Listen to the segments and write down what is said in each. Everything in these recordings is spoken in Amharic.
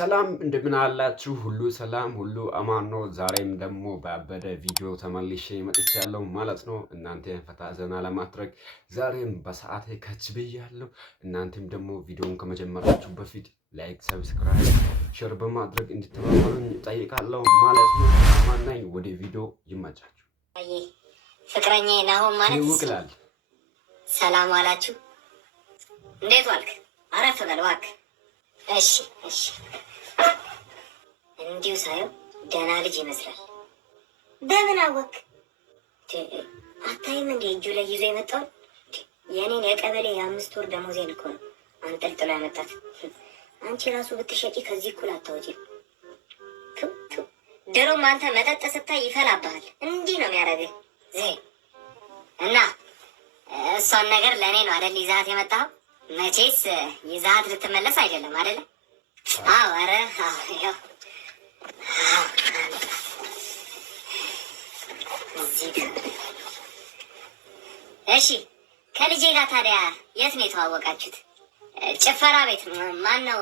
ሰላም እንደምን አላችሁ? ሁሉ ሰላም ሁሉ አማን ነው። ዛሬም ደግሞ በአበደ ቪዲዮ ተመልሼ መጥቻለሁ ማለት ነው። እናንተን ፈታ ዘና ለማድረግ ዛሬም በሰዓቴ ከች ብያለሁ። እናንተም ደግሞ ቪዲዮውን ከመጀመራችሁ በፊት ላይክ፣ ሰብስክራይብ፣ ሼር በማድረግ እንድትተባበሩኝ እጠይቃለሁ ማለት ነው። ማናኝ ወደ ቪዲዮ ይመቻችሁ። ፍቅረኛዬ ናሆም ማለት ይውክላል። ሰላም አላችሁ? እንዴት ዋልክ? አረፍ በል እባክህ። እሺ እንዲሁ ሳየው ደህና ልጅ ይመስላል። በምን አወቅ? አታይም እንዴ እጁ ላይ ይዞ የመጣው የኔን የቀበሌ የ5 ወር ደሞዜን እኮ ነው አንጠልጥሎ ያመጣት። አንቺ ራሱ ብትሸጪ ከዚህ እኩል አታወጪም። ድሮም አንተ መጠጥ ስታይ ይፈላብሃል። እንዲህ ነው የሚያደርግህ እና እሷን ነገር ለእኔ ነው አይደል ይዛት የመጣው? መቼስ ይዛት ልትመለስ አይደለም አይደለ? አዎ። ኧረ ያው እሺ። ከልጄ ጋር ታዲያ የት ነው የተዋወቃችሁት? ጭፈራ ቤት ነው? ማን ነው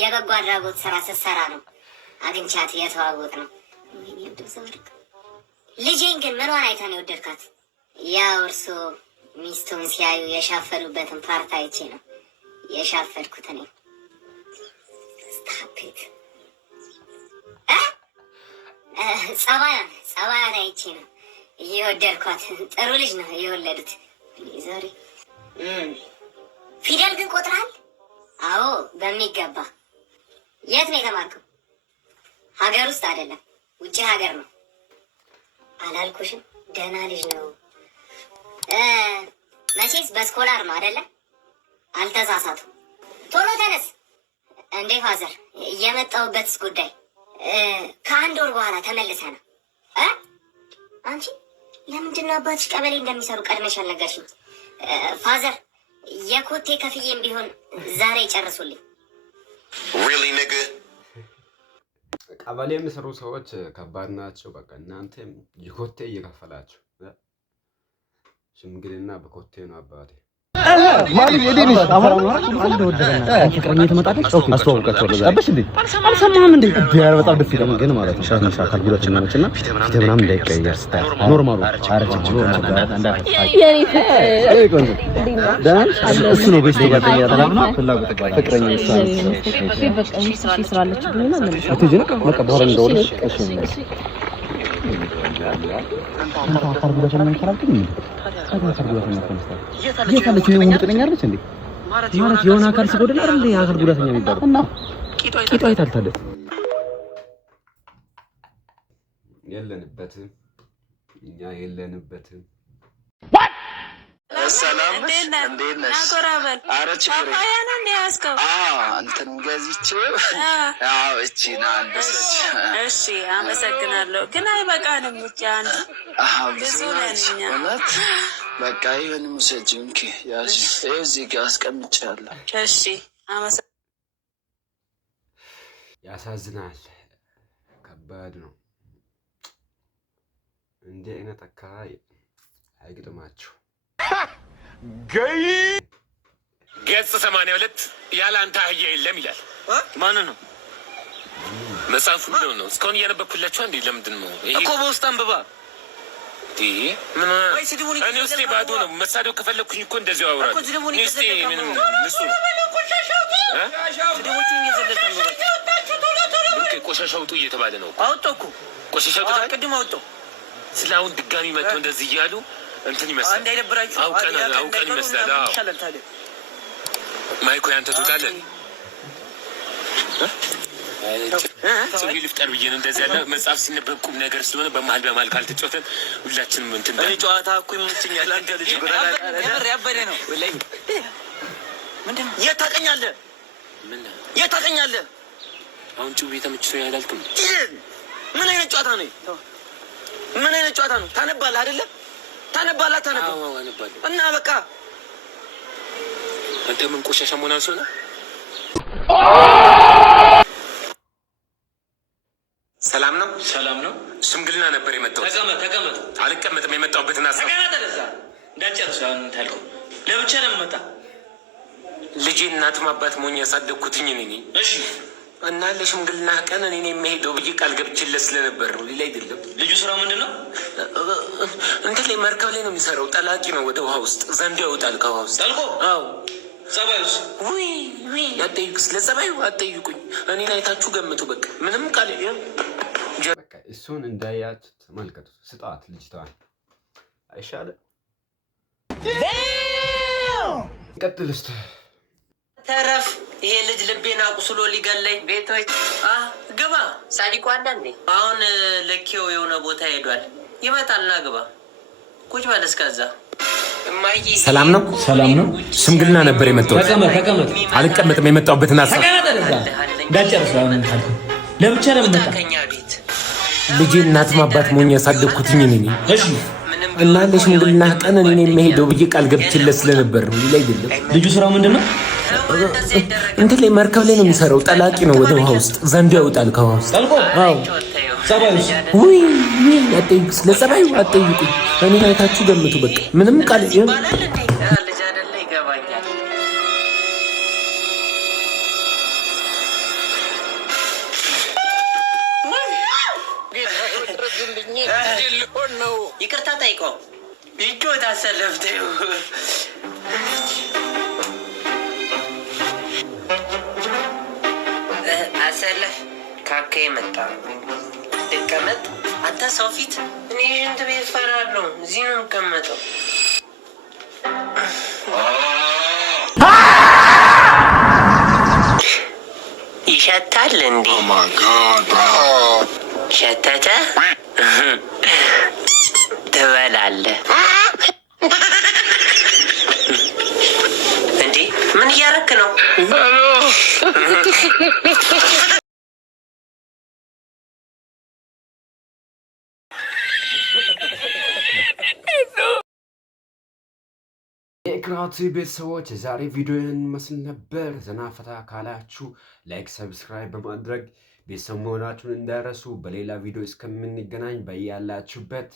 የበጎ አድራጎት ስራ ስትሰራ ነው አግኝቻት የተዋወቅ ነው። ልጄን ግን ምኗን አይታ ነው የወደድካት? ያው እርሶ ሚስቱን ሲያዩ የሻፈሉበትን ፓርት አይቼ ነው የሻፈልኩት እኔ። ስታፒት ጸባያን አይቼ ነው የወደድኳት። ጥሩ ልጅ ነው የወለዱት። ዛሬ ፊደል ግን ቆጥራል? አዎ በሚገባ። የት ነው የተማርከው? ሀገር ውስጥ አይደለም ውጭ ሀገር ነው። አላልኩሽም? ደህና ልጅ ነው። መቼስ በስኮላር ነው አይደለ? አልተሳሳቱ። ቶሎ ተነስ እንዴ ፋዘር፣ የመጣሁበትስ ጉዳይ ከ1 ወር በኋላ ተመልሰ ነው። አንቺ ለምንድን ነው አባትሽ ቀበሌ እንደሚሰሩ ቀድመሽ አልነገርሽኝ? ፋዘር የኮቴ ከፍዬም ቢሆን ዛሬ ጨርሱልኝ። ቀበሌ የሚሰሩ ሰዎች ከባድ ናቸው። በቃ እናንተም የኮቴ እየከፈላችሁ ሽምግልና በኮቴ ነው አባቴ። ማሊ የዴኒስ አማራ አንድ ወደደና ፍቅረኛ ተመጣጣች አስተዋውቃቸው ለዛ አበሽ እንዴ አልሰማህም እንዴ? ዲያር በጣም ደስ ይላል ግን ማለት ነው። ሻርም ሻካል ጉዳችን ነው እና ፊት ምናምን እንዳይቀየር ስታይ ኖርማሉ አረች ብሎ ማለት አንዳንድ አይ ቆንጆ ዳን እሱ ነው ቤት ጓደኛ ተላምና ፍላጎት ባለ ፍቅረኛ ይሳል በቃ ይስራለች ብለና ማለት ነው። ትጅ ነው በቃ በኋላ እንደውልሽ እሺ አንተ አካል ጉዳችን ነው ይችላል ግን የታለች ነው ሙጥነኛ አይደለች እንዴ? ማለት የሆነ አካል ሲጎድል አይደል የአካል ጉዳተኛ የሚባለው? እና ቂጧ አይታልታለ የለንበትም እኛ የለንበትም። ሰላም እንዴት ነሽ? ናቆራበል አረች ፓፓያ ነው እንዴ ያስከው? አንተን ገዝቼው እቺ ና አንደሰች። እሺ አመሰግናለሁ። ግን አይበቃንም ብቻ አንተ ብዙ ነኛ። እውነት በቃ ይሄን ሙሰጂ እንኪ ያዚ እዚህ ጋር አስቀምጫለሁ። እሺ ያሳዝናል። ከባድ ነው። እንዲህ አይነት አካባቢ አይግጥማችሁ። ገጽ 82 ያለ አንተ አህያ የለም ይላል። ማን ነው? መጽሐፉ ነው። እስካሁን እያነበብኩላችሁ እንዴ? ለምንድን ነው እኮ በውስጥ አንብባ። ምን እኔ ውስጤ ባዶ ነው። መሳደብ ከፈለኩኝ እኮ እንደዚሁ አውራለሁ። ውስጤ ምንም ንጹህ ነው። ቆሻሻ አውጡ እየተባለ ነው። አውጡ እኮ ቆሻሻ አውጡ። ቅድም አውጡ። ስለ አሁን ድጋሚ መጥተው እንደዚህ እያሉ እንትን ይመስላል። እንዳይደብራችሁ አውቀን ይመስላል። ማይኮ ያንተ ትውጣለህ። ሰው ልፍጠር ብዬ ነው እንደዚህ ያለ መጽሐፍ ሲነበብ ቁም ነገር ስለሆነ በመሀል ካልተጫወተን ሁላችንም እንትን እኔ ጨዋታ እኮ ይመችኛል። አንተ ልጅ ያበደ ነው። ምንድን ነው የት ታውቀኛለህ? የት ታውቀኛለህ? አሁን ጩቤ ተመችቶ ያላልክም። ምን አይነት ጨዋታ ነው? ምን አይነት ጨዋታ ነው? ታነባለህ አይደለ? ታነባለህ እና በቃ አንተ ምን ቆሻሻ መሆን አንሶ ነው? ሰላም ነው። ሰላም ነው። ሽምግልና ነበር የመጣሁት። ተቀመጥ። አልቀመጥም። የመጣሁበትን ሀሳብ ተቀመጥ። ለዛ እንዳጨርስ ታልከው ለብቻ ነው የምመጣ። ልጄ እናትም አባት ሞኝ ያሳደግኩትኝ እኔ ነኝ። እሺ እና ለሽምግልና ቀን እኔ የምሄደው ብዬ ቃል ገብቼለት ስለነበር ነው። ሌላ አይደለም። ልጁ ስራ ምንድን ነው? እንትን ላይ መርከብ ላይ ነው የሚሰራው። ጠላቂ ነው። ወደ ውሃ ውስጥ ዘንዶ ያወጣል ከውሃ ውስጥ ጠልቆ። አዎ። ጸባዩስ? ውይ አትጠይቁ። ስለ ጸባዩ አትጠይቁኝ። እኔን አይታችሁ ገምቱ። በቃ ምንም ቃል በቃ እሱን እንዳያችሁ ተመልከቱ። ስጣት ልጅቷን አይሻልም? ቀጥል እስቲ ተረፍ። ይሄ ልጅ ልቤን አቁስሎ ሊገለኝ። ቤቶች ግባ። ሳዲቆ አለ እንዴ? አሁን ለኪው የሆነ ቦታ ሄዷል። ይመጣልና ግባ። ቁጭ በል እስከዛ። ሰላም ነው? ሰላም ነው። ሽምግልና ነበር የመጣሁት። ተቀመጥ። አልቀመጥም። የመጣሁበትን ሀሳብ እንዳጨርስ ለብቻ ለምን መጣ? ከኛ ቤት ልጄ እናትም አባት ሞኝ ያሳደግኩትኝ ነኝ። እሺ እና ለሽምግልና ቀን እኔ የምሄደው ብዬ ቃል ገብቼለት ስለነበር ነው። ሌላ አይደለም። ልጁ ስራው ምንድን ነው? እንትን ላይ መርከብ ላይ ነው የሚሰራው። ጠላቂ ነው። ወደ ውሃ ውስጥ ዘንዶ ያወጣል ከውሃ ውስጥ። አዎ። ጸባዩስ? ውይ አትጠይቁ። ስለ ጸባዩ አትጠይቁኝ። እኔን አይታችሁ ገምቱ። በቃ ምንም ቃል ልጅ አይደለ? ይገባኛል። ይቅርታ ጠይቀው። ይጮት አሰለፍተው አሰለፍ ካካ መጣ። ልቀመጥ? አንተ ሰው ፊት እኔ ሽንት ቤት እፈራለሁ። እዚህ ነው የምቀመጠው። ይሸታል እንዴ? ሸተተ? ትበላለህ እንዴ? ምን እያረክ ነው? የኢክራቲ ቤተሰቦች የዛሬ ቪዲዮ ይህን መስል ነበር። ዘና ፈታ ካላችሁ ላይክ፣ ሰብስክራይብ በማድረግ ቤተሰብ መሆናችሁን እንዳይረሱ። በሌላ ቪዲዮ እስከምንገናኝ በያላችሁበት